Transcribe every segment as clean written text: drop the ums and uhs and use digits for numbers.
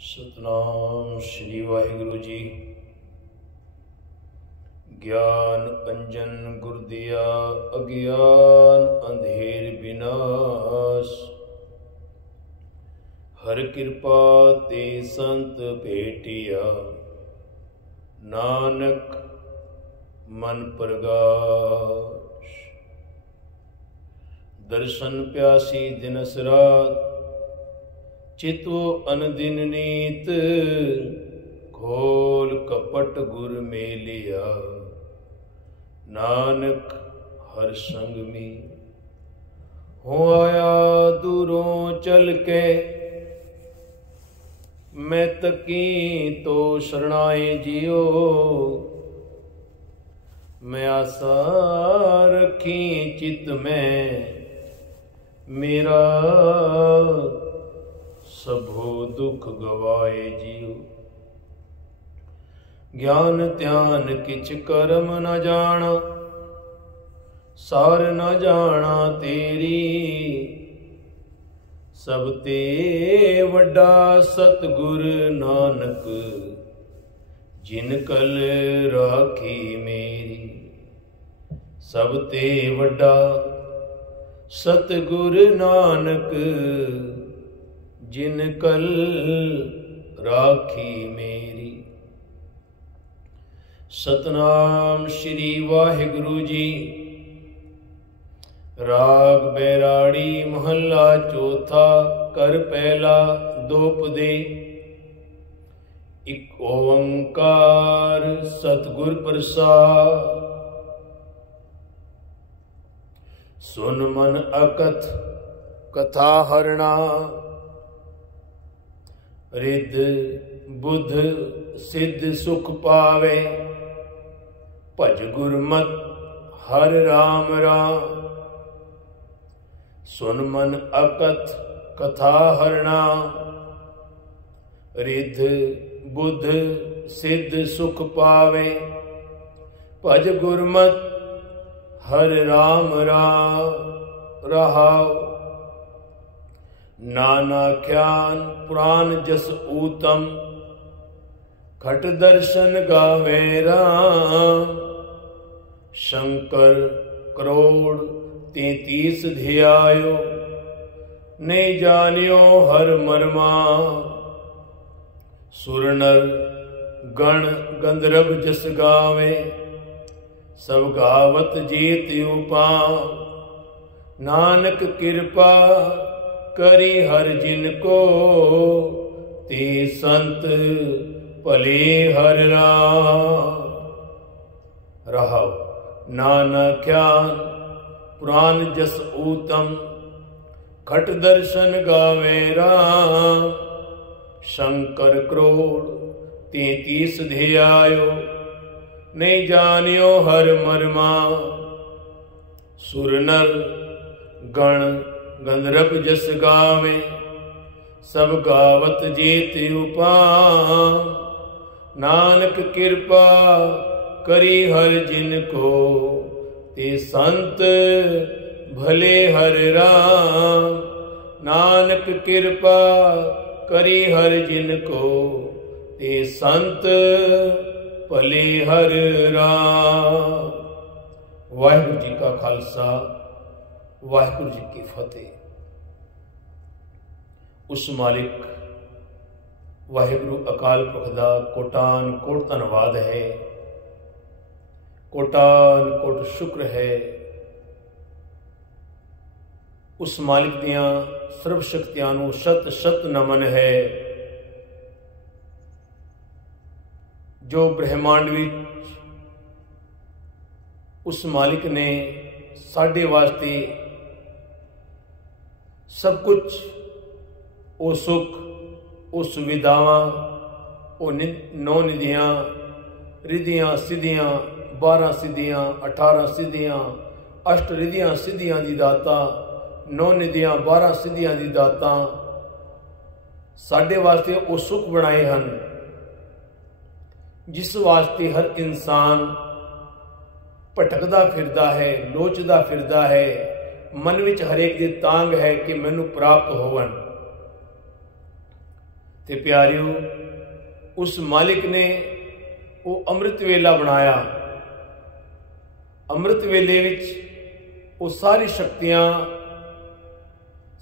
सतनाम श्री वाहिगुरु जी। ज्ञान अंजन गुर दिया अज्ञान अंधेर विनाश। हर कृपा ते संत भेटिया नानक मन प्रगाश। दर्शन प्यासी दिनस रात चितो अनदिन नीत। खोल कपट गुर मेलिया नानक हर संग में। हो आया दूरों चल के मैं तकी तो शरणाए जियो। मैं आशा रखी चित में मेरा सबो दुख गवाए जियो। ज्ञान ध्यान किछ कर्म न जाना सार न जाना तेरी। सब ते वड्डा सतगुर नानक जिन कल राखी मेरी। सब ते वड्डा सतगुर नानक जिन कल राखी मेरी। सतनाम श्री वाहिगुरु जी। राग बैराड़ी महला चौथा कर पहला दोपदे। एक ओंकार सतगुर प्रसाद। सुन मन अकथ कथा हरणा। रिद बुध सिद्ध सुख पावे। भज गुरमत हर राम राम। सुन मन अकथ कथा हरणा। रिद बुध सिद्ध सुख पावे। भज गुरमत हर राम राम रहाओ। नाना ख्यान पुराण जस ऊतम। खट दर्शन गावे राम। शंकर करोड़ 33 ध्यायो। ने जानियो हर मरमा। सुर नर गण गंधर्व जस गावे। सब गावत जीत उपाम। नानक कृपा करी हर जिनको। ते संत भले हर राम रहाओ। नाना ख्यान पुराण जस ऊतम। खट दर्शन गावे राम। शंकर करोड़ 33 ध्यायो। नहीं जानियो हर मरमा। सुर नर गण गंधर्व जस गावे। सब गावत जीत उपाम। नानक कृपा करी हर जिनको। ते संत भले हर राम। नानक कृपा करी हर जिनको। ते संत भले हर राम। वाहिगुरु जी का खालसा वाहिगुरु जी की फतेह। उस मालिक वाहिगुरु अकाल पुरख दा कोटान कोट धन्नवाद है। कोटान कोट शुक्र है। उस मालिक दियां सर्व शक्तियां नूं शत शत नमन है। जो ब्रह्मांड विच उस मालिक ने साडे वास्ते सब कुछ वो सुख वो सुविधावां वो 9 निधियां रिधियां सिद्धियां 12 सिद्धियां 18 सिद्धियां 8 रिधियां सिद्धियां दी दाता 9 निधियां 12 सिद्धियां दी दाता साडे वास्ते वो सुख बनाए हैं जिस वास्ते हर इंसान भटकदा फिरदा है लोचदा फिरदा है। मन विच हरेक दी तांग है कि मैनू प्राप्त होवन। ते प्यारियो, उस मालिक ने वो अमृत वेला बनाया। अमृत वेले विच वो सारी शक्तियां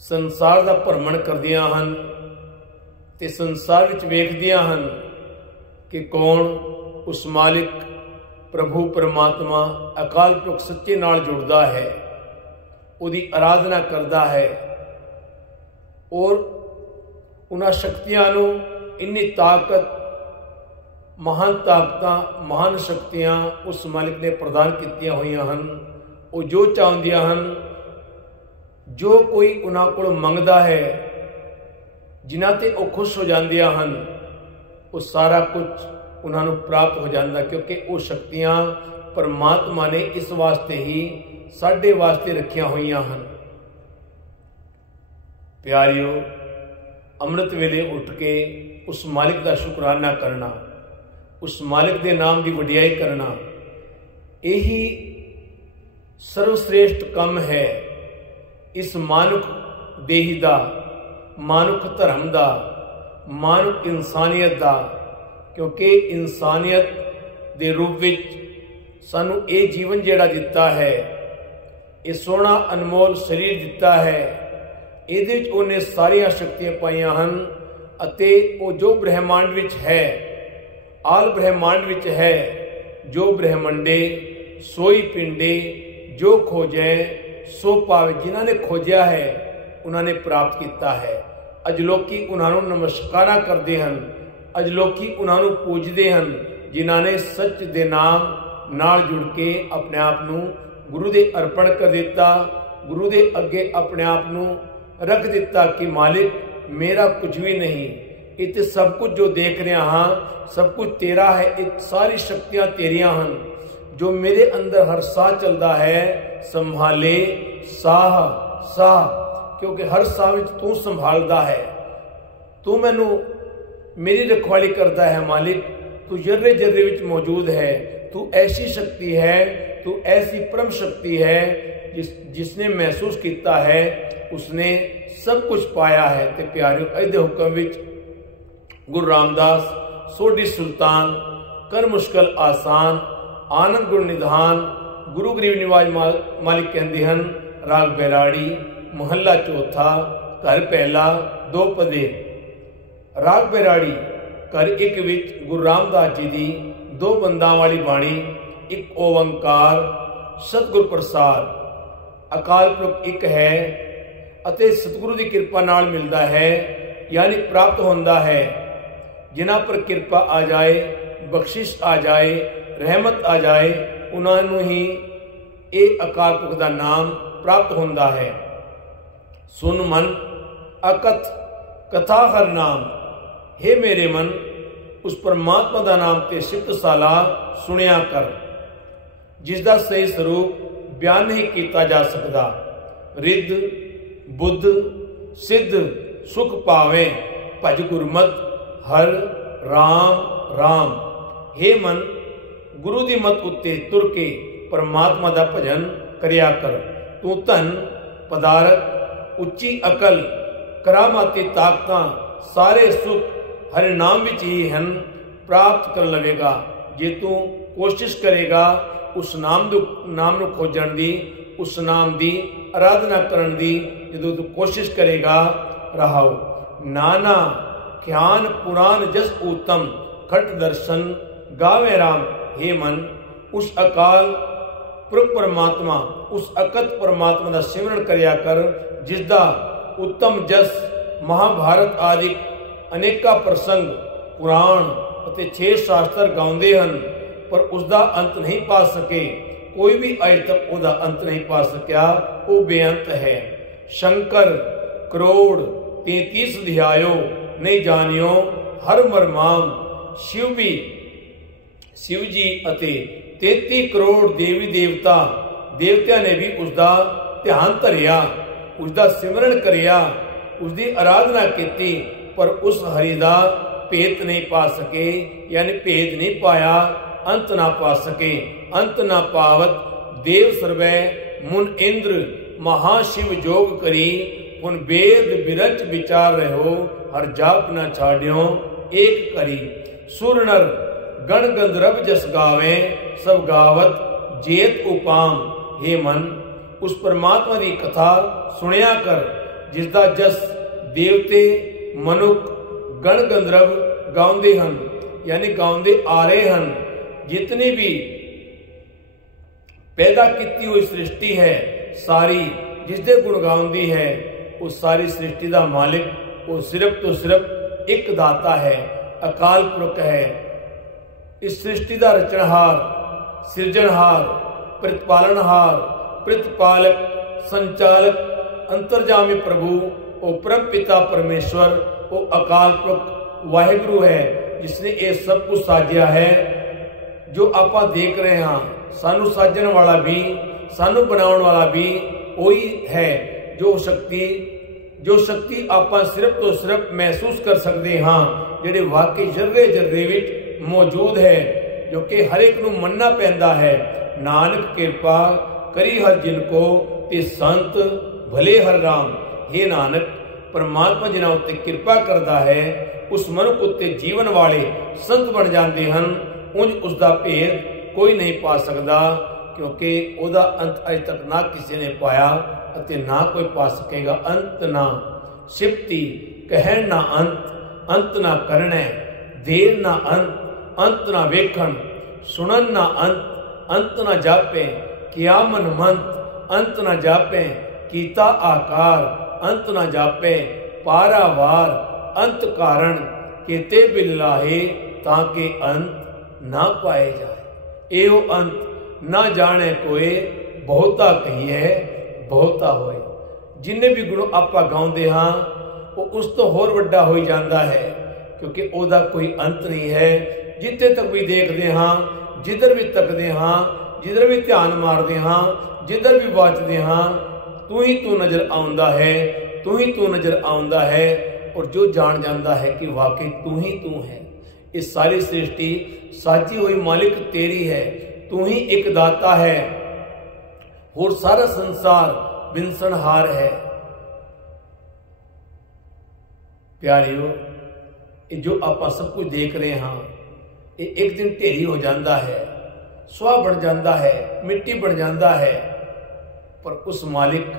संसार का भ्रमण करदियां हन ते संसार विच वेखदियां हन कि कौन उस मालिक प्रभु परमात्मा अकाल पुरख सच्चे नाल जुड़दा है, उहदी आराधना करदा है और उन्हां शक्तियां नूं इन्नी ताकत, महान ताकतां, महान शक्तियां उस मालिक ने प्रदान कीतियां होईयां हन। वो जो चाहुंदियां हन, जो कोई उन्हां कोल मंगदा है, जिन्हां ते वो खुश हो जांदियां हन, वो सारा कुछ उन्हां नूं प्राप्त हो जांदा, क्योंकि वो शक्तियां परमात्मा ने इस वास्ते ही साडे वास्ते रखियां होईयां हन। प्यारियो, अमृत वेले उठ के उस मालिक का शुकराना करना, उस मालिक के नाम की वडियाई करना, यही सर्वश्रेष्ठ काम है इस मानुख देही दा, मानुख धर्म दा, मानुख इंसानियत दा। क्योंकि इंसानियत दे रूप विच सानू ये जीवन जेड़ा दिता है, ये सोहना अनमोल शरीर दिता है, इहदे विच उन्हें सारियां शक्तियां पाईयां हन अते वो जो ब्रह्मांड विच है, आल ब्रह्मांड विच है, जो ब्रह्मंडे सोई पिंडे, जो खोजे सो पावे। जिन्हां ने खोजिया है उन्होंने प्राप्त किया है। अज लोकी उन्होंने नमस्कारा करते हैं, अज लोकी उन्होंने पूजते हैं, जिन्हों ने सच दे नाम नाल जुड़ के अपने आप नूं गुरु दे अर्पण कर दिता, गुरु दे अगे अपने आप नूं रख दिता कि मालिक मेरा कुछ भी नहीं, इतने सब कुछ जो देख रहा हाँ सब कुछ तेरा है, इत सारी शक्तियां तेरियां हन। जो मेरे अंदर हर साह चलता है संभाले साह साह, क्योंकि हर साह विच तू संभालदा है, तू मैनू मेरी रखवाली करता है मालिक, तू जर्रे जर्रे विच मौजूद है, तू ऐसी शक्ति है, तू ऐसी परम शक्ति है जिसने महसूस किया है उसने सब कुछ पाया है। ते प्यारियो, अदे हुक्म विच गुरु रामदास सोढ़ी सुल्तान कर मुश्किल आसान, आनंद गुण निधान, गुरु गरीब निवाज मालिक कहते हैं। राग बैराड़ी महला चौथा, घर पहला, दो पदे। राग बैराड़ी घर एक विच गुरु रामदास जी की दो बंदा वाली बाणी, एक ओंकार सतगुर प्रसाद। अकाल पुरख एक है अते सतगुरु की कृपा नाल मिलता है, यानी प्राप्त होता है। जिन्हां पर कृपा आ जाए, बख्शिश आ जाए, रहमत आ जाए, उन्होंने ही ये अकाल पुरख का नाम प्राप्त होता है। सुन मन अकथ कथा हर नाम, हे मेरे मन उस परमात्मा का नाम ते सिफत साला सुनिया कर, जिसका सही स्वरूप बयान नहीं किया जा सकता। रिद्ध बुद्ध सिद्ध सुख पावे, भज गुरमत हर राम राम। हे मन, गुरु की मत उत्ते तुर के परमात्मा का भजन करिया कर। तू धन पदारथ उच्ची अकल करामाती ताकत सारे सुख हर नाम विच ही हैं, प्राप्त कर लवेगा जे तू कोशिश करेगा उस नाम नू खोजण दी, उस नाम की आराधना करन दी। जो तू कोशिश करेगा रहाओ। नाना ख्यान पुराण जस उत्तम, खट दर्शन गावे राम। हे मन, उस अकाल पुरख परमात्मा, उस अकत परमात्मा का सिमरन करिया कर, जिसका उत्तम जस महाभारत आदि अनेका प्रसंग पुराण अते 6 शास्त्र गाउंदे हन, पर उसका अंत नहीं पा सके। कोई भी अज तक उसका अंत नहीं पा सकिया, वो बेअंत है। शंकर करोड़ 33 ध्यायो, नहीं जानियो हर मरमाम। शिव जी अते 33 करोड़ देवी देवतिया ने भी उसका ध्यान धरिया, उसका सिमरन करिया, उसकी आराधना की, पर उस हरि का भेद नहीं पा सके, यानी भेद नहीं पाया, अंत ना पा सके। अंत ना पावत देव सर्वै मुन इंद्र, महाशिव जोग करी पुन वेद बिरच विचार रहो, हर जाप न छाड्यो एक करी। सुर नर गण गंधर्व जस गावे, सब गावत जेत उपाम। हे मन, उस परमात्मा की कथा सुनिया कर, जिसका जस देवते मनुख गण गंधर्व गाउंदे हन, यानी गाउंदे आ रहे हन। जितनी भी पैदा की हुई सृष्टि है सारी, जिसके गुण गाउंदी है, उस सारी सृष्टि का मालिक वो सिर्फ तो सिर्फ एक दाता है, अकाल पुरख है। इस सृष्टि का रचनहार, सृजनहार, प्रतिपालनहार, प्रतिपालक, संचालक, अंतर्जामी प्रभु वो परम पिता परमेश्वर, वो अकाल पुरख वाहिगुरु है, जिसने ये सब कुछ साजिया है। जो आप देख रहे हैं, सानू साजन वाला भी, सानू बनाने वाला भी वही है। जो शक्ति आप सिर्फ तो सिर्फ महसूस कर सकते हाँ, ਜਿਹੜੇ वाकई जर्रे जर्रे विच मौजूद है, जो कि हर एक नूं मनना पैंदा है। नानक कृपा करी हर जिनको, ते संत भले हर राम। हे नानक, परमात्मा जिन्हां उत्ते किरपा करता है, उस मनुख उत्ते जीवन वाले संत बन जाते हैं। उंज उसका भेद कोई नहीं पा सकता, क्योंकि उसका अंत अज तक ना किसी ने पाया अते ना कोई पा सकेगा। अंत ना सिफती कहण ना अंत, अंत ना करने देर ना अंत, अंत ना वेखण सुनन ना अंत, अंत ना जापे किया मन मंत, अंत ना जापे कीता आकार, अंत ना जापे पारावार, अंत कारण केते बिलाहे, ताकि अंत ना पाए जाए। एहो अंत ना जाने कोई, बहुता कहिए बहुता होए। जिन्ने भी गुण आपा गाउंदे हाँ, वो उस तो होर वड्डा हो जाता है, क्योंकि ओदा कोई अंत नहीं है। जिथे तक भी देखते हाँ, जिधर भी तकते हाँ, जिधर भी ध्यान मारते हाँ, जिधर भी वाचते हाँ, तू ही तू नजर आउंदा है, तू ही तू नजर आउंदा है। और जो जान जाता है कि वाकई तू ही तू है। इस सारी सृष्टि साची हुई मालिक तेरी है, तू ही एक दाता है, और सारा संसार बिनसनहार है। प्यारियों, ये जो आप सब कुछ देख रहे हैं, ये एक दिन ढेरी हो जाता है, स्वाह बन जाता है, मिट्टी बन जाता है। पर उस मालिक,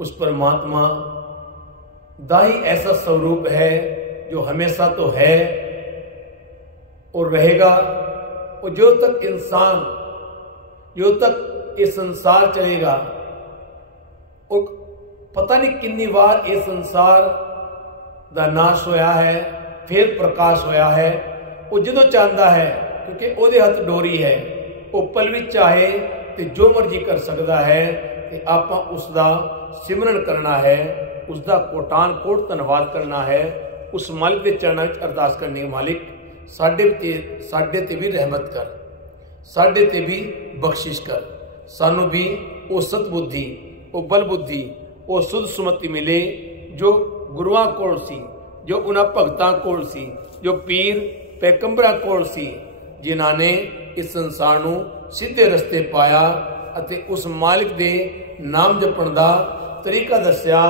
उस परमात्मा दा ही ऐसा स्वरूप है जो हमेशा तो है और रहेगा। और जो तक इंसान, जो तक ये संसार चलेगा, और पता नहीं कितनी बार ये संसार दा नाश होया है, फिर प्रकाश होया है। वो जो चाहता है, क्योंकि ਉਹਦੇ हथ डोरी है, वो पल भी चाहे तो जो मर्जी कर सकता है। तो आप उसका सिमरन करना है, उसका कोटान कोट धन्यवाद करना है, उस मालिक के चरणों में अरदास करनी, मालिक साडे ते भी रहमत कर, साडे ते भी बख्शिश कर, सानू भी वो सतबुद्धि, वो बल बुद्धि, वो सुध सुमति मिले जो गुरुआं कोल सी, जो उन्हां भगतां कोल सी, जो पीर पैगंबरां कोल सी, जिन्हां ने इस संसार नूं सीधे रस्ते पाया अते उस मालिक दे नाम जपण दा तरीका दस्या,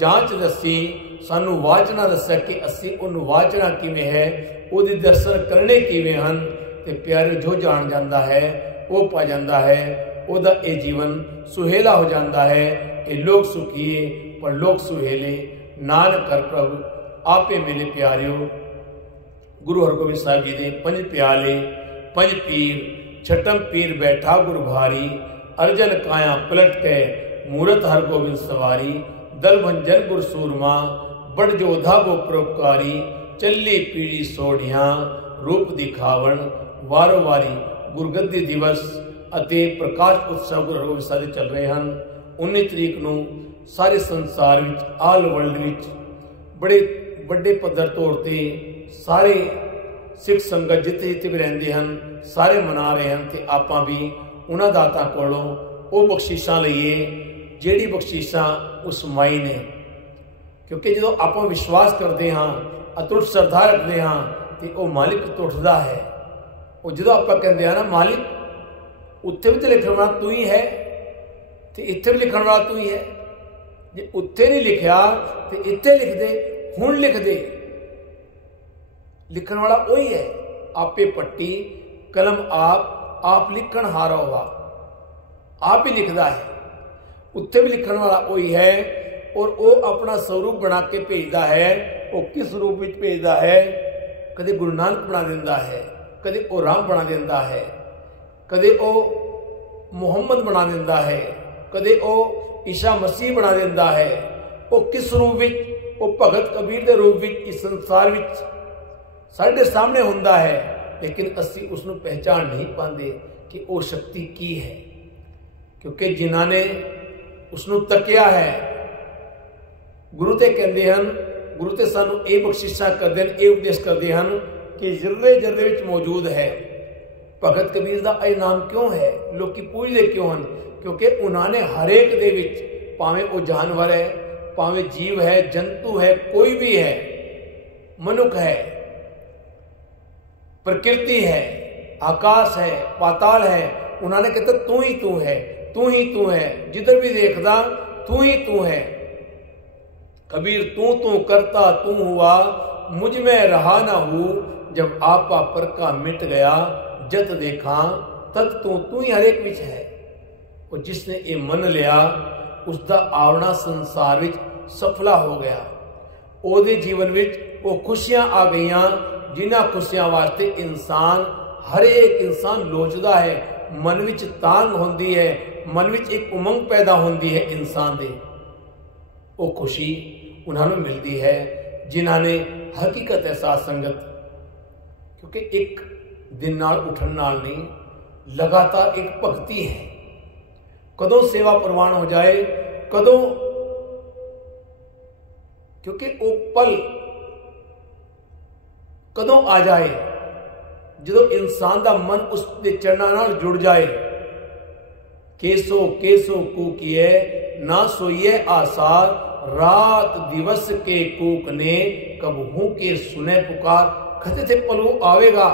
जांच दसी, सानू वाचना दस्या कि असी उन्हूं वाचना किवें है, ਉਹਦੇ दर्शन करने किवें हन। ते प्यारे, जो जान जाता है वो पा जाता है, ਉਹਦਾ ਇਹ जीवन सुहेला हो जाता है। ये लोग सुखीए पर लोग सुहेले, नानक कर प्रभु आपे मिले। प्यारियो, गुरु हरगोबिंद साहिब जी दे पंज प्याले, पंज पीर, छठम पीर बैठा गुरु भारी, अर्जन काया पलट के मूरत हरगोबिंद सवारी, दल भंजन गुर सूरमा, बड़ जोधा वो परोपकारी, चली पीढ़ी सोढ़िया रूप दिखावन, वारो वारी गुरगद्दी दिवस ਅਤੇ ਪ੍ਰਕਾਸ਼ ਉਤਸਵ ਗੁਰੂ ਹਰਗੋਬਿੰਦ ਸਾਹਿਬ ਦੇ ਚੱਲ ਰਹੇ ਹਨ। 19 ਤਰੀਕ ਨੂੰ ਸਾਰੇ ਸੰਸਾਰ ਵਿੱਚ, ਆਲ ਵਰਲਡ ਵਿੱਚ ਬੜੇ ਵੱਡੇ ਪੱਧਰ ਤੌਰ ਤੇ ਸਾਰੇ ਸਿੱਖ ਸੰਗਤ ਜਿੱਥੇ ਜਿੱਥੇ ਵੀ ਰਹਿੰਦੇ ਹਨ, ਸਾਰੇ ਮਨਾ ਰਹੇ ਹਨ। ਤੇ ਆਪਾਂ ਵੀ ਉਹਨਾਂ ਦਾਤਾਂ ਕੋਲੋਂ ਉਹ ਬਖਸ਼ਿਸ਼ਾਂ ਲਈਏ ਜਿਹੜੀ ਬਖਸ਼ਿਸ਼ਾਂ ਉਸ ਮਾਈ ਨੇ। ਕਿਉਂਕਿ ਜਦੋਂ ਆਪਾਂ ਵਿਸ਼ਵਾਸ ਕਰਦੇ ਹਾਂ, ਅਟੁੱਟ ਸ਼ਰਧਾ ਰੱਖਦੇ ਹਾਂ, ਤੇ ਉਹ ਮਾਲਿਕ ਟੁੱਟਦਾ ਹੈ। ਉਹ ਜਦੋਂ ਆਪਾਂ ਕਹਿੰਦੇ ਆ ਨਾ ਮਾਲਿਕ, उत्थे भी तो लिखण वाला तू ही है, तो इत्थे भी लिखण वाला तू ही है। जे उत्थे नहीं लिखिया तो इत्थे लिख दे, हुण लिख दे। लिखण वाला वही है, आपे पट्टी कलम आप लिखण हारा हुआ आप ही लिखदा है। उत्थे भी लिखण वाला वही है और वो अपना स्वरूप बना के भेजदा है। वो किस रूप में भेजदा है? कदे गुरु नानक बना देंदा है, कदे वो राम बना देंदा है, कदे वो मुहम्मद बना देंदा है, कदे वो ईसा मसीह बना देंदा है। वो किस रूप में? वो भगत कबीर के रूप में इस संसार में साढ़े सामने हुंदा है, लेकिन असी उसनू पहचान नहीं पाते कि वो शक्ति की है, क्योंकि जिन्हां ने उसनू तकिया है। गुरु ते कहते हैं, गुरु ते सानू ये बख्शिशा करते हैं, ये उपदेश करते हैं कि जर्रे जर्रे विच मौजूद है। भगत कबीर का यह नाम क्यों है? लोग पूछते क्यों हैं? क्योंकि उन्होंने हरेक दे विच, भावें वो जानवर है, भावें जीव है, जंतु है, कोई भी है, मनुख है, प्रकृति है, आकाश है, पाताल है, उन्होंने कहता तू ही तू है, तू ही तू है, जिधर भी देखता तू ही तू है। कबीर तू तू करता तू हुआ, मुझ में रहा ना हूं, जब आपा पर का मिट गया, जत देखा तत तू ही हरेक विच है। और जिसने ये मन लिया उसका आवना संसार विच सफला हो गया। ओदे जीवन विच वो खुशियां आ गईयां, जिन्हां खुशियां वास्ते इंसान, हर एक इंसान लोचदा है, मन विच तांग होंदी है, मन विच एक उमंग पैदा होंदी है इंसान दे। वो खुशी उन्होंने मिलती है जिन्हों ने हकीकत है साथ संगत। क्योंकि एक दिन नाल उठन नाल नहीं, लगातार एक भगती है। कदों सेवा प्रवान हो जाए, कदों, क्योंकि वो पल कदों आ जाए जो इंसान का मन उसके चरणों नाल जुड़ जाए। केसो केसो कूकिए ना सोइए आसार, रात दिवस के कूक ने कबहू के सुने पुकार। खते थे पलू आवेगा,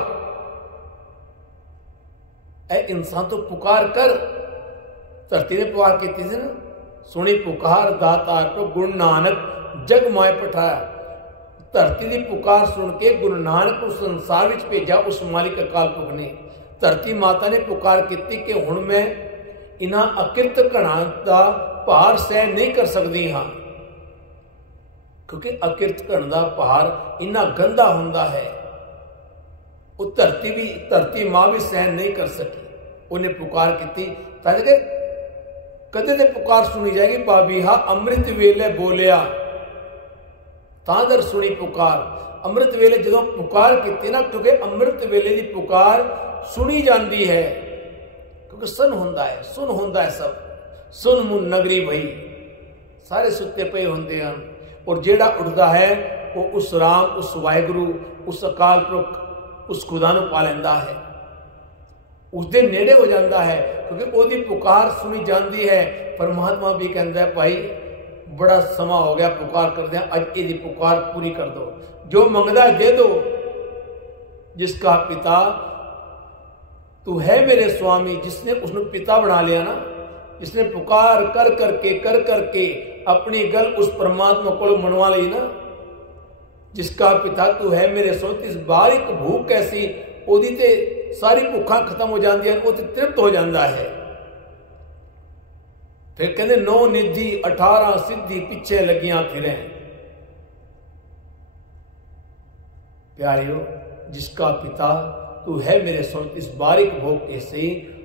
ए इंसान तो पुकार कर। धरती ने पुकार की थी ना, सुनी पुकार दातार तो गुरु नानक जग माए पठाया। धरती की पुकार सुन के गुरु नानक को संसार विच भेजा उस मालिक अकाल पुरख ने। धरती माता ने पुकार की कि हुण मैं इन्हां अकिरत घणां दा भार सह नहीं कर सकती हाँ, क्योंकि अकिरत घण दा भार इन्ना गंदा हुंदा है। वो धरती मां भी सहन नहीं कर सकी। उन्हें पुकार की ताकि कदे ते पुकार सुनी जाएगी। बाबीहा अमृत वेले बोलिया तादर सुनी पुकार। अमृत वेले जो पुकार की ना, क्योंकि अमृत वेले की पुकार सुनी जाती है, क्योंकि सन होंदा है, सुन होंदा है। सब सुन मुन नगरी भई, सारे सुते पे होंदे हैं। और जेड़ा उठता है वो उस राम, उस वाहिगुरु, उस अकाल पुरख, उस खुदा नूं पा लैंदा है, उसके नेड़े हो जाता है, क्योंकि ओदी पुकार सुनी जाती है। परमात्मा भी कहता है भाई बड़ा समा हो गया पुकार करदे, अज इहदी पुकार पूरी कर दो, जो मंगदा दे दो। जिसका पिता तू है मेरे स्वामी, जिसने उसने पिता बना लिया ना, जिसने पुकार कर करके अपनी गल उस परमात्मा को मनवा ली ना, जिसका पिता तू है मेरे स्वामी, इस बारिक भूख कैसी ओदी ते सारी भुखा खत्म हो जाती है, वो तृप्त हो जाता है। फिर कहते 9 निधि 18 सिद्धि पिछे लगियां फिरें। प्यारियों, जिसका पिता तू है मेरे स्वामी, इस बारिक भोग कैसे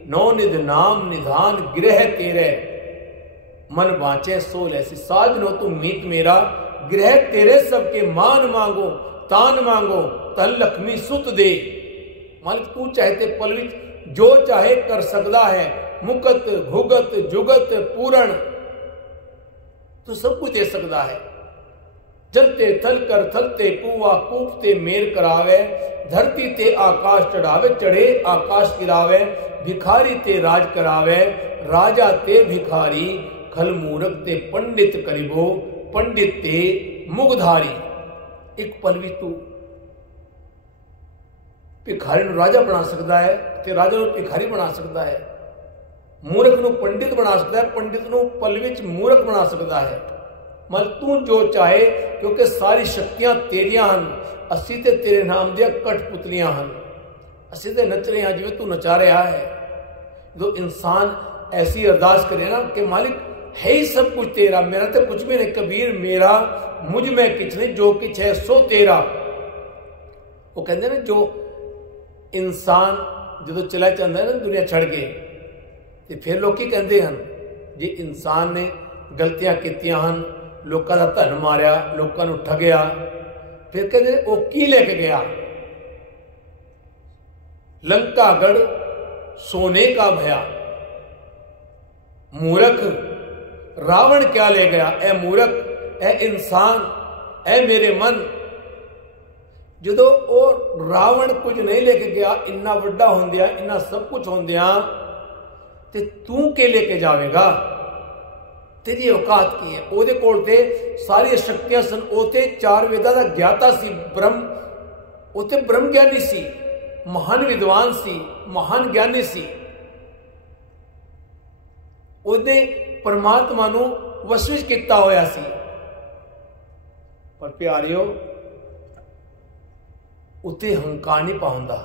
9 निध नाम निधान गृह तेरे, मन बाँचे सोल ऐसी। साजनो तू मीत मेरा, गृह तेरे सबके मान मांगो, तान मांगो, तन लक्ष्मी सुत दे। मालिक तू चाहते पल विच जो चाहे कर सकता है, मुकत भुगत जुगत पूरण, तू सब कुछ दे सकता है। जलते थल कर थलते कुआ कूपते मेर करावे, धरती ते आकाश चढ़ावे, चढ़े आकाश गिरावे, भिखारी ते राज करावे, राजा ते भिखारी, खल मूरख ते पंडित करिबो, पंडित ते मुगधारी। एक पल भी तू भिखारी नूं राजा बना सकता है, ते राजा नूं भिखारी बना सकता है, मूर्ख नूं पंडित बना सकता है, पंडित नूं पल विच मूर्ख बना सकता है। मतलब तू जो चाहे, क्योंकि सारी शक्तियां तेरियां हन, असी ते तेरे नाम दिया कठपुतलियां हन, असी ते नच रहे हैं जिवें तू नचा रहा है। जो इंसान ऐसी अरदास करे ना कि मालिक है ही सब कुछ तेरा, मेरा तो कुछ भी नहीं, कबीर मेरा मुझ में किछ नहीं, जो किछ है सो तेरा। वो कहते ना जो इंसान जो चला जाता है ना दुनिया छड़ के, तो फिर लोग कहते हैं जे इंसान ने गलतियां कीतियां हन, लोगों का धन मारिया, लोगों को ठगया, फिर कहते वो की लेके गया, लंकागढ़ सोने का भया, मूर्ख रावण क्या ले गया। ए मूर्ख, ए इंसान, ए मेरे मन, जो वो रावण कुछ नहीं लेके गया, इन्ना वड्डा होंदिया, इन्ना सब कुछ होंदिया, ते तू के लेके जावेगा, तेरी औकात की है। ओदे कोल ते सारी शक्तियां सन, ओते 4 वेदां दा ज्ञाता सी, ब्रह्म, ओते ब्रह्म ज्ञानी सी, महान विद्वान सी, महान ज्ञानी सी, ओदे परमात्मा नू वशविश किया होया सी। पर प्यारियो उते अहंकार नहीं पाउंदा,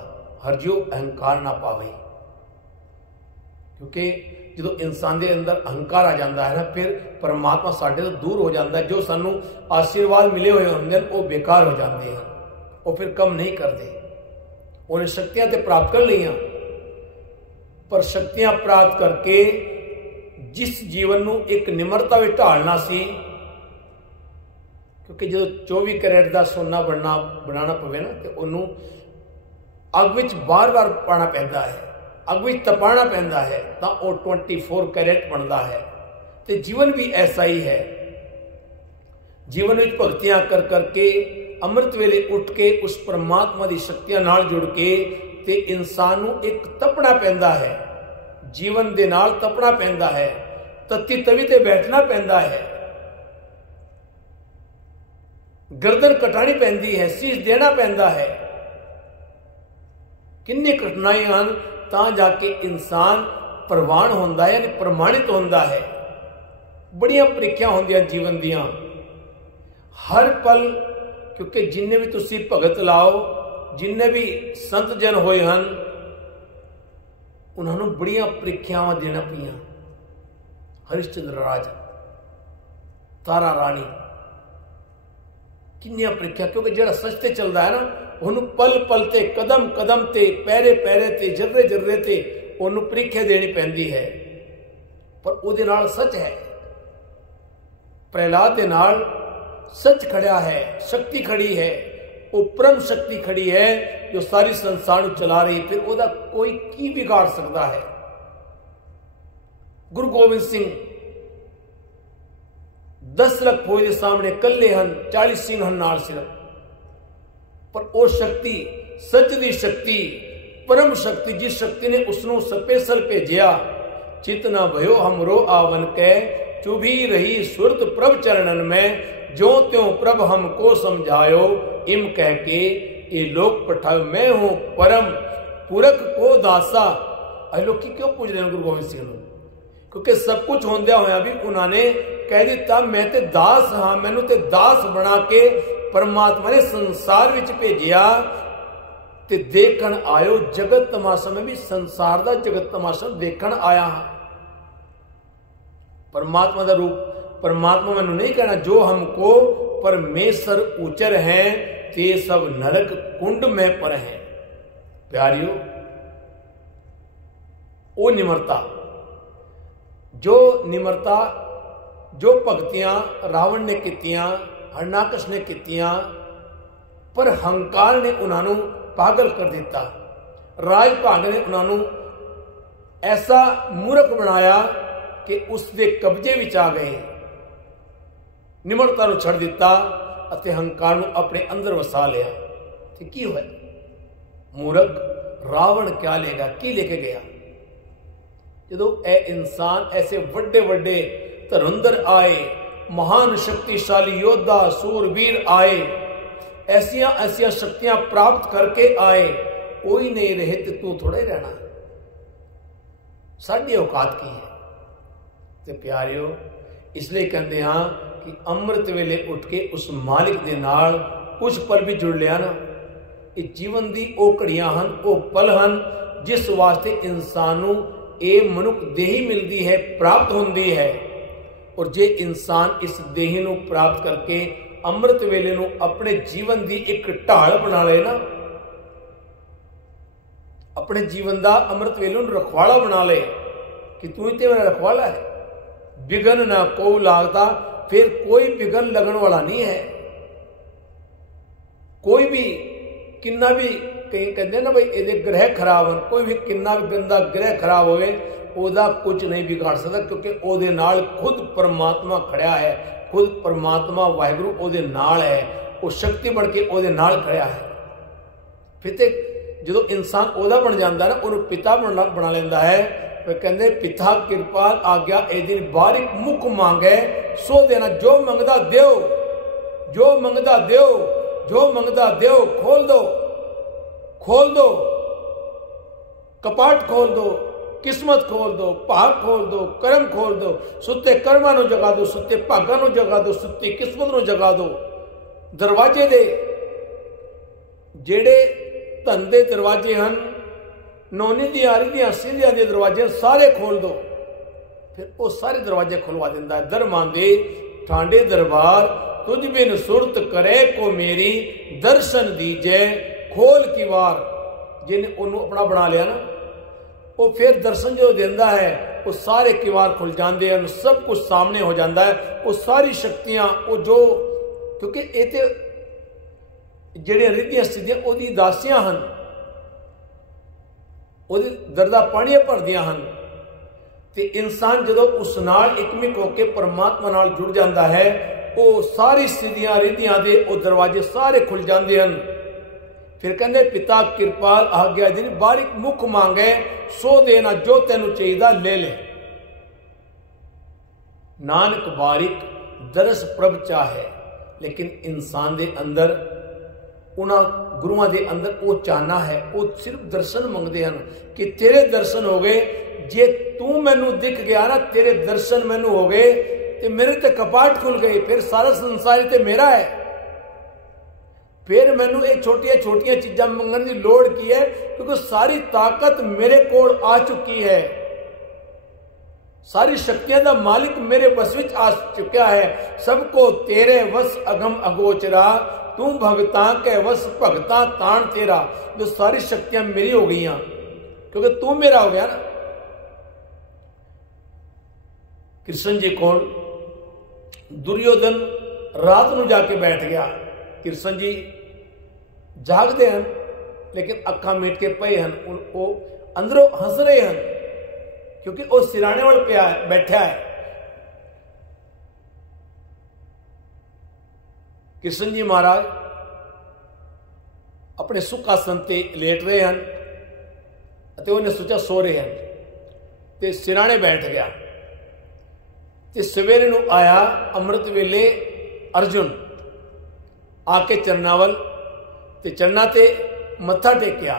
हर जो अहंकार ना पावे, क्योंकि जो इंसान के अंदर अहंकार आ जाता है ना, फिर परमात्मा साडे तो दूर हो जाता है। जो सानू आशीर्वाद मिले हुए होंगे वो बेकार हो जाते हैं, वो फिर कम नहीं करते। उन्हें शक्तियां तो प्राप्त कर लिया, पर शक्तियां प्राप्त करके जिस जीवन नू एक निमरता में ढालना सी, क्योंकि जो 24 कैरेट का सोना बनाना पवे ना, तो उन्होंने अग विच बार बार पाना पैंदा है, अग विच तपाना पैंदा है, तो वह 24 कैरेट बनता है। तो जीवन भी ऐसा ही है, जीवन में भगतियां कर करके अमृत वेले उठ के उस परमात्मा की शक्तियां नाल जुड़ के ते इंसान नू एक तपना पैंदा है, जीवन दे नाल तपना पैंदा है, तत्ती तवी ते बैठना पैंदा है, गर्दन कटानी पैंदी है, शीश देना पैंदा है। किन्नी कठिनाइयां हन तां जाके इंसान प्रवान होंदा है, यानी प्रमाणित होंदा है। बड़ियां परीक्षां होंदियां जीवन दियां हर पल, क्योंकि जिन्ने भी तुसी भगत लाओ, जिन्ने भी संत जन होए हन, उन्होंने बड़ियां परीक्षावां देना पईयां। हरिश्चंद्र राज, तारा रानी, किन्नियां परीक्षा, क्योंकि जो सच ते चलता है ना, उन्होंने पल पल ते, कदम कदम ते, पैरे पैरे ते, जर्रे जर्रे ते उन्होंने परीक्षा देनी पैंदी है। पर उहदे नाल सच है, प्रहलाद दे नाल सच खड़ा है, शक्ति खड़ी है, वो परम शक्ति खड़ी है जो सारी संसार चला रही, फिर ओदा कोई की बिगाड़ सकता है। गुरु गोबिंद सिंह 10 लाख फौज के सामने कल्ले हन, 40 सिंह हन नाल सिर्फ, पर वो शक्ति, सच दी शक्ति, परम शक्ति, जिस शक्ति ने उसनों स्पेशल भेजिया, चितना भयो हमरो आवन कै, चुभी रही सुरत प्रभ चरणन में, जो त्यों प्रभ हमको समझायो, इम कह के ये लोग पठायो, मैं हूं परम पुरख को दासा। अरे लोग क्यों पूछ रहे हैं गुरु गोबिंद सिंह को? क्योंकि सब कुछ होंदिया होया भी उन्होंने कह दिता मैं ते दास हाँ, मैनू ते दास बना के परमात्मा ने संसार विच भेजिया ते देखण आयो जगत तमाशा। में भी संसार का जगत तमाशा देखण आया हाँ। परमात्मा का रूप, परमात्मा मैनू नहीं कहना जो हमको परमेश्वर उचर हैं ते सब नरक कुंड में पर हैं। प्यारियों, वो निमरता, जो निमरता, जो भगतियां रावण ने कीतियां, हरणाकश ने कीतियां, पर हंकार ने उन्होंने पागल कर दिता। राज भाग ने उन्होंने ऐसा मूर्ख बनाया कि उसके कब्जे विच आ गए, निमरता छड़ दिता अते हंकार को अपने अंदर वसा लिया। तो की होया? मूर्ख रावण क्या लेगा, की लेके गया? जो ए इंसान ऐसे वड्डे वड्डे धुरंधर आए, महान शक्तिशाली योद्धा सूरवीर आए, ऐसिया ऐसिया शक्तियां प्राप्त करके आए, कोई नहीं रहे तो तू थोड़ा ही रहना, साड़ी औकात की है। तो प्यारियों, इसलिए कहते हाँ कि ਅੰਮ੍ਰਿਤ ਵੇਲੇ ਉੱਠ ਕੇ ਉਸ ਮਾਲਿਕ ਦੇ ਨਾਲ ਕੁਝ ਪਲ ਵੀ ਜੁੜ ਲਿਆ ਨਾ, ਇਹ ਜੀਵਨ ਦੀ ਉਹ ਘੜੀਆਂ ਹਨ, ਉਹ ਪਲ ਹਨ ਜਿਸ ਵਾਸਤੇ ਇਨਸਾਨ ਨੂੰ ਇਹ ਮਨੁੱਖ ਦੇਹੀ ਮਿਲਦੀ ਹੈ, ਪ੍ਰਾਪਤ ਹੁੰਦੀ ਹੈ। ਔਰ ਜੇ ਇਨਸਾਨ ਇਸ ਦੇਹੀ ਨੂੰ ਪ੍ਰਾਪਤ ਕਰਕੇ ਅੰਮ੍ਰਿਤ ਵੇਲੇ ਨੂੰ ਆਪਣੇ ਜੀਵਨ ਦੀ ਇੱਕ ਢਾਲ ਬਣਾ ਲਏ ਨਾ, अपने जीवन का अमृत वेले रखवाला बना ले कि तू ही तो मेरा रखवाला है, विघन ना को लागता, फिर कोई विघन लगन वाला नहीं है। कोई भी किन्ना भी कई कहते ना भाई ये ग्रह खराब हैं, कोई भी किन्ना भी गंदा ग्रह खराब होवे ओदा कुछ नहीं बिगाड़ सकता, क्योंकि ओदे नाल खुद परमात्मा खड़ा है, खुद परमात्मा वाहिगुरु ओदे नाल है, वो शक्ति बन के ओदे नाल खड़ा है। फिर ते जो इंसान ओदा बन जाता है ना, उन्होंने पिता बना लेंदा है। फिर कहते पिता कृपाल आज्ञा ए दिन बारिक मुख मांगे सो देना, जो मंगदा देओ, जो मंगदा देओ, जो मंगदा देओ, खोल दो, खोल दो, कपाट खोल दो, किस्मत खोल दो, भाग खोल दो, कर्म खोल दो, सुते कर्मां नूं जगा दो, सुते भागां नूं जगा दो, सुती किस्मत नूं जगा दो। दरवाजे दे जेड़े धन के दरवाजे हैं, नौनी दी आरी दी सीधियां दे दरवाजे सारे खोल दो, फिर वो सारे दरवाजे खुलवा दिंदा है। दरमां दे ठांडे दरबार तुझ बिन सुरत करे को मेरी, दर्शन दीजे खोल की वार। जिन्हें उन्होंने अपना बना लिया ना, वो फिर दर्शन जो देंदा है वो सारे किवार खुल जाते हैं, सब कुछ सामने हो जाता है। वो सारी शक्तियां वो जो, क्योंकि ये ਜਿਹੜੇ ਰਿੱਧੀਆਂ ਸਿੱਧੀਆਂ ਉਹਦੀ ਦਾਸੀਆਂ ਹਨ, ਉਹਦੀ ਦਰਦਾ ਪਾਣੀਆਂ ਭਰਦੀਆਂ ਹਨ। ਤੇ ਇਨਸਾਨ ਜਦੋਂ ਉਸ ਨਾਲ ਇਕਮਿਕ ਹੋ ਕੇ ਪਰਮਾਤਮਾ ਨਾਲ ਜੁੜ ਜਾਂਦਾ ਹੈ, ਉਹ ਸਾਰੀ ਸਿੱਧੀਆਂ ਰਿੱਧੀਆਂ ਦੇ ਉਹ ਦਰਵਾਜ਼ੇ ਸਾਰੇ ਖੁੱਲ ਜਾਂਦੇ ਹਨ। ਫਿਰ ਕਹਿੰਦੇ ਪਿਤਾ ਕਿਰਪਾਲ ਆਗਿਆ ਦਿਨ ਬਾਰਿਕ ਮੁਖ ਮੰਗੇ ਸੋ ਦੇਣਾ, ਜੋ ਤੈਨੂੰ ਚਾਹੀਦਾ ਲੈ ਲੈ। ਨਾਨਕ ਬਾਰਿਕ ਦਰਸ ਪ੍ਰਭ ਚਾਹੇ, लेकिन इंसान दे अंदर उन्होंने गुरुआं दे अंदर वो चाहना है, वो सिर्फ दर्शन मंगते हैं कि तेरे दर्शन हो गए, जे तू मैनू दिख गया ना, तेरे दर्शन मैनू हो गए तो मेरे ते कपाट खुल गए, फिर सारा संसार ते मेरा है। फिर मैनू ये छोटिया छोटिया चीज़ां मंगण की लोड़ की है, क्योंकि सारी ताकत मेरे कोल आ चुकी है, सारी शक्तियां का मालिक मेरे वश विच आ चुका है। सबको तेरे वश अगम अगोचरा, तू भगतां के वश भगतां तान तेरा। जो सारी शक्तियां मेरी हो गई, क्योंकि तू मेरा हो गया ना। कृष्ण जी को दुर्योधन रात को जाके बैठ गया। कृष्ण जी जागते हैं लेकिन अखा मीट के पे हैं, वो अंदरों हंस रहे हैं, क्योंकि वो सिराने वाल पे बैठा है। कृष्ण जी महाराज अपने सुख आसन ते लेट रहे हैं, उन्हें सोचा सो रहे हैं, ते सिराने बैठ गया। ते सवेरे नूं आया अमृत वेले अर्जुन आके चरना वल, ते चरना ते मत्था टेकिया,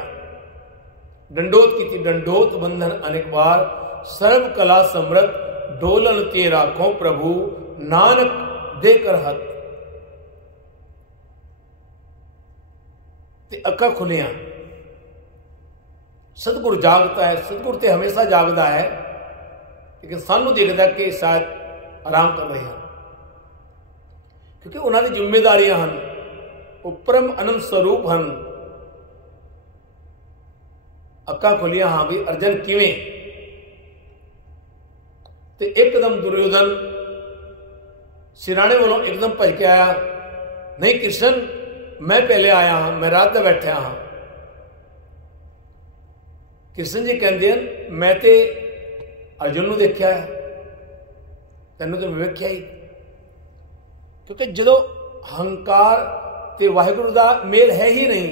डंडोत की, डंडोत बंधन अनेक बार, सर्व कला समृत डोलन के राखो प्रभु, नानक देकर हथ। ते अखा खुलिया, सतगुर जागता है, सतगुर ते हमेशा जागता है, लेकिन सानू देखता कि शायद आराम कर रहे हैं, क्योंकि उन्होंने जिम्मेदारियां हैं, वो परम अनंत स्वरूप हैं। अखा खुलिया, हाँ भी अर्जन किवें, ते एकदम दुर्योधन सिराने वालों एकदम भज के आया, नहीं कृष्ण मैं पहले आया हाँ, मैं रात का बैठा हाँ। कृष्ण जी कहते हैं मैं तो अर्जुन को देखा है, तेनों तो मैं वेख्या ही, क्योंकि जो हंकार ते वाहिगुरु का मेल है ही नहीं,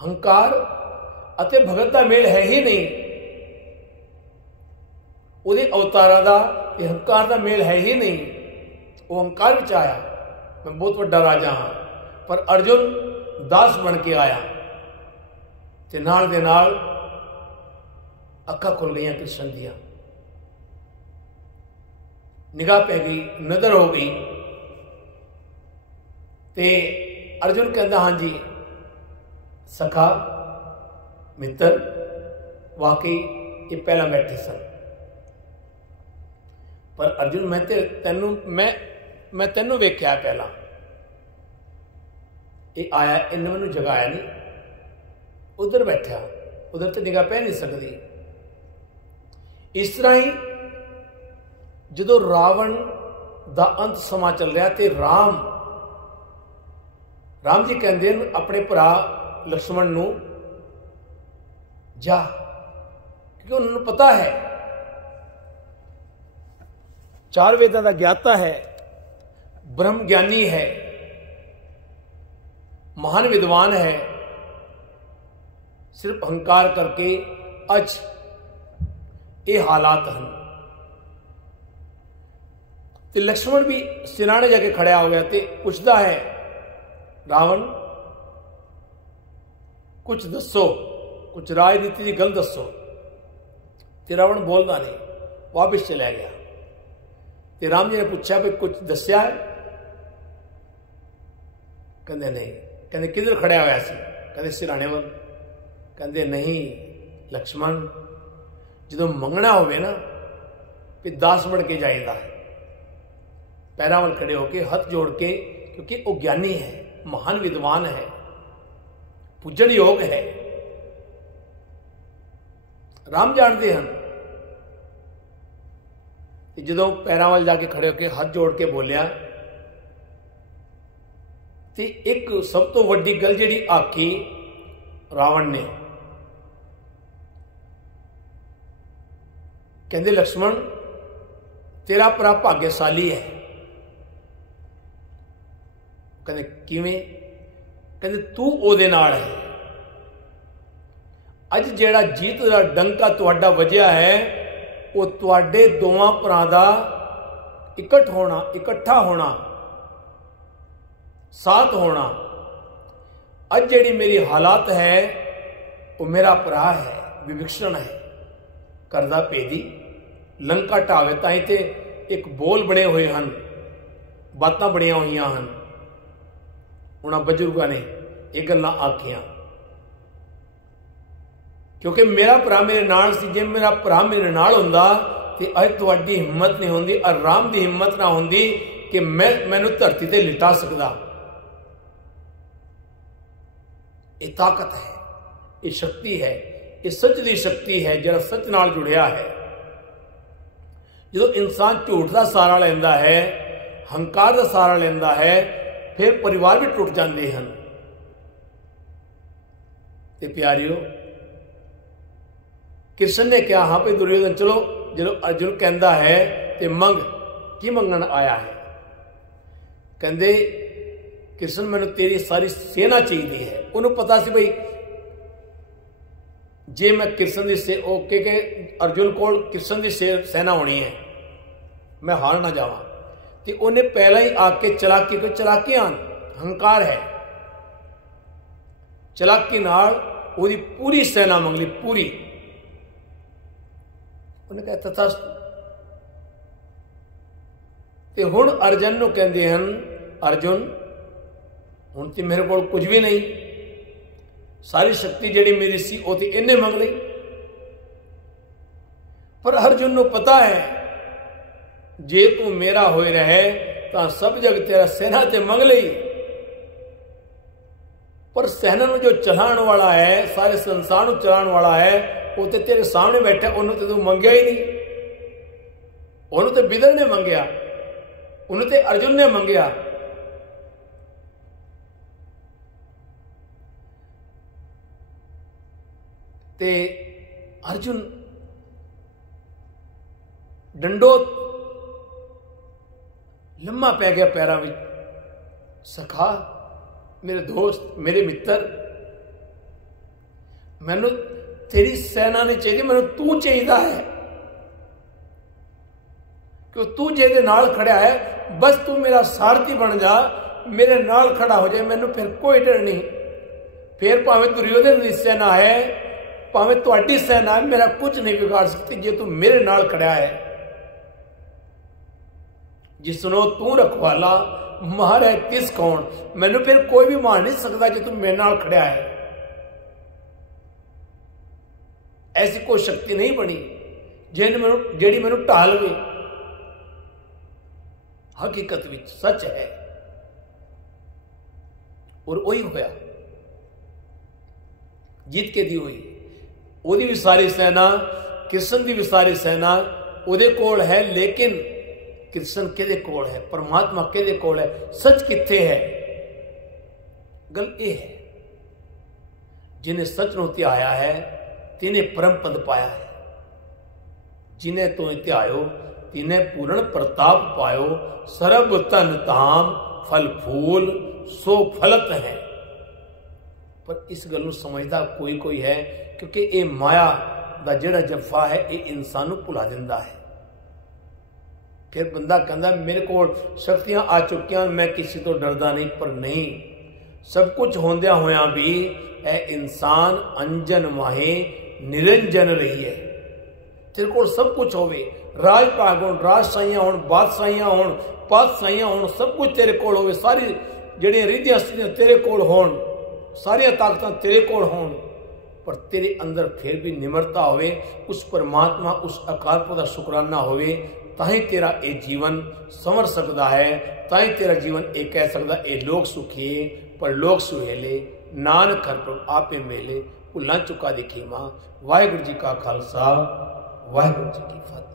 हंकार अते भगत का मेल है ही नहीं, उहदे अवतारां दा ते हंकार का मेल है ही नहीं। वो हंकार विच आया मैं बहुत बड़ा राजा हाँ, पर अर्जुन दास बन के आया, ते नाल दे नाल अखा खुल गई कृष्ण दियां। निगाह पै गई, नज़र हो गई। तो अर्जुन कहता हाँ जी सखा मित्र, वाकई ये पहला बैठे सन, पर अर्जुन मैं तेनों वेख्या पहला, ये आया इन्हें मैनू जगाया नहीं, उधर बैठा, उधर तो निगाह पै नहीं सकती। इस तरह ही जो रावण दा अंत समा चल रहा तो राम जी कहते हैं अपने भरा लक्ष्मण नू जा, क्योंकि उन्होंने पता है, चार वेदां का ज्ञाता है, ब्रह्म ज्ञानी है, महान विद्वान है, सिर्फ अहंकार करके अज ये हालात हैं। तो लक्ष्मण भी सिराने जाके खड़ा हो गया, तो पूछता है रावण कुछ दसो, कुछ राजनीति की गल दसो। तो रावण बोलता नहीं, वापिस चला गया। तो राम जी ने पूछा भाई कुछ दसिया है? कहते नहीं। कहते किधर खड़ा होया सी? कहते सिराने वाल। कहते नहीं लक्ष्मण, जो मंगना होवे ना फिर 10 बन के जाएगा, पैरों वाल खड़े होके हाथ जोड़ के, क्योंकि वो ज्ञानी है, महान विद्वान है, पूजन योग है। राम जानते हैं जो पैरों वाल जाके खड़े होके हाथ जोड़ के बोलिया, तो एक सब तो वड्डी गल जिहड़ी आखी रावण ने, कहते लक्ष्मण तेरा भरा भाग्यशाली है। कहते किवें? कहते तू ओदे नाल है। अज जेड़ा जीत दा डंका तुहाडा वजिया है, वो तुहाडे दोवां भरां दा इकट्ठा होना, साथ होना। अज जेड़ी मेरी हालात है वो मेरा भरा है, विभीषण है, करदा भेदी लंका ढावे। ताई ते एक बोल बने हुए हैं, बातां बनिया हुई हैं, उन्होंने बजुर्गों ने ये गल्लां आखियां, क्योंकि मेरा भरा मेरे नाल सी। जे मेरा भरा मेरे नाल हुंदा ते अज तुहाडी हिम्मत नहीं होंदी, और राम दी हिम्मत ना होंदी कि मैनू धरती ते लिटा सकदा। ये ताकत है, ये शक्ति है, ये सच दी शक्ति है, जिहड़ा सच नाल जुड़िया है। जो इंसान झूठ का सहारा लेंदा है, हंकार का सहारा लेंदा है, फिर परिवार भी टूट जाते हैं। ते प्यारियो, कृष्ण ने कहा हाँ भाई दुर्योधन चलो, जो अर्जुन कहता है ते मंग, की मंगन आया है? कहते कृष्ण मैनू तेरी सारी सेना चाहिए है। उन्होंने पता सी भाई जे मैं कृष्ण की के अर्जुन को कृष्ण की सेना होनी है, मैं हार ना जावा। तो उन्हें पहला ही आके चलाकी, को चलाकी हंकार है, चलाकी नाल ओदी पूरी सेना मंग ली, पूरी। उन्हें कहा तथास्तु। ते हुण अर्जुन नूं कहंदे हन, अर्जुन हुण ते मेरे कोल कुछ भी नहीं, सारी शक्ति जिहड़ी मेरी सी वो तो इन्हें मंग ली। पर अर्जुन नूं पता है जे तू मेरा होए रहे तो सब जग तेरा सेना ते मंग ली, पर सेना में जो चलाने वाला है, सारे संसार को चलाने वाला है, वो तो तेरे सामने बैठा, उन्होंने तो तू मंगया ही नहीं। उन्होंने तो बिदर ने मंगया, उन्होंने तो अर्जुन ने मंगया। ते अर्जुन डंडो लम्मा पै गया पैरों में। सखा, मेरे दोस्त, मेरे मित्र, मैनू तेरी सेना नहीं चाहिए, मैनू तू चाहिए है। क्यों? तू जेदे नाल खड़ा है, बस तू मेरा सारथी बन जा, मेरे नाल खड़ा हो जाए, मैनू फिर कोई डर नहीं। फिर भावें दुर्योधन की सेना है, भावें तुहाडी सेना है, मेरा कुछ नहीं बिगाड़ सकती जे तू मेरे नाल खड़ा है। जिसनो तू रखवाला मार है तिस कौन। मैनू फिर कोई भी मार नहीं सकता जो तू मेरे नाल खड़ा है। ऐसी कोई शक्ति नहीं बनी जेड़ी मैनू ढा लवे। हकीकत विच सच है। और वही होया, जीत के दी हुई। ओदी भी सारी सेना, कृष्ण की भी सारी सेना ओदे कोल है, लेकिन कृष्ण केदे कोल है, परमात्मा केदे कोल है, सच किथे है। गल ये है, जिन्हें सच नो ध्याया है तिन्हें परम पद पाया है। जिन्हें तो ध्यायो तिन्हें पूर्ण प्रताप पायो। सरब तन ताम फल फूल सो फलत है। पर इस गल समझदा कोई कोई है, क्योंकि ये माया दा जिहड़ा जफा है ये इंसान नूं भुला दिंदा है। फिर बंदा कहता मेरे को शक्तियां आ चुकियां, मैं किसी तो डरदा नहीं। पर नहीं, सब कुछ होंदिया होया भी ए इंसान अंजन माहे निरंजन रही है। तेरे को सब कुछ होवे, राज भाग हो, राजशाहियां हो, बादशाहियां हो, पातशाहियां हो, सब कुछ तेरे कोल होवे, सारी जड़ियां रिधियां सीधियां तेरे कोल होन, सारिया ताकत तेरे कोल होन, पर तेरे अंदर फिर भी निमरता होवे, उस परमात्मा उस अकाल पुरख दा शुकराना होवे, ताही तेरा ये जीवन संवर सकता है। ताही तेरा जीवन ये कह सकता ये लोग सुखिए पर लोग सुहेले, नानक हर प्रभ आपे मेले, भुलां चुका दी खीमा। वाहिगुरू जी का खालसा, वाहिगुरू जी की फतेह।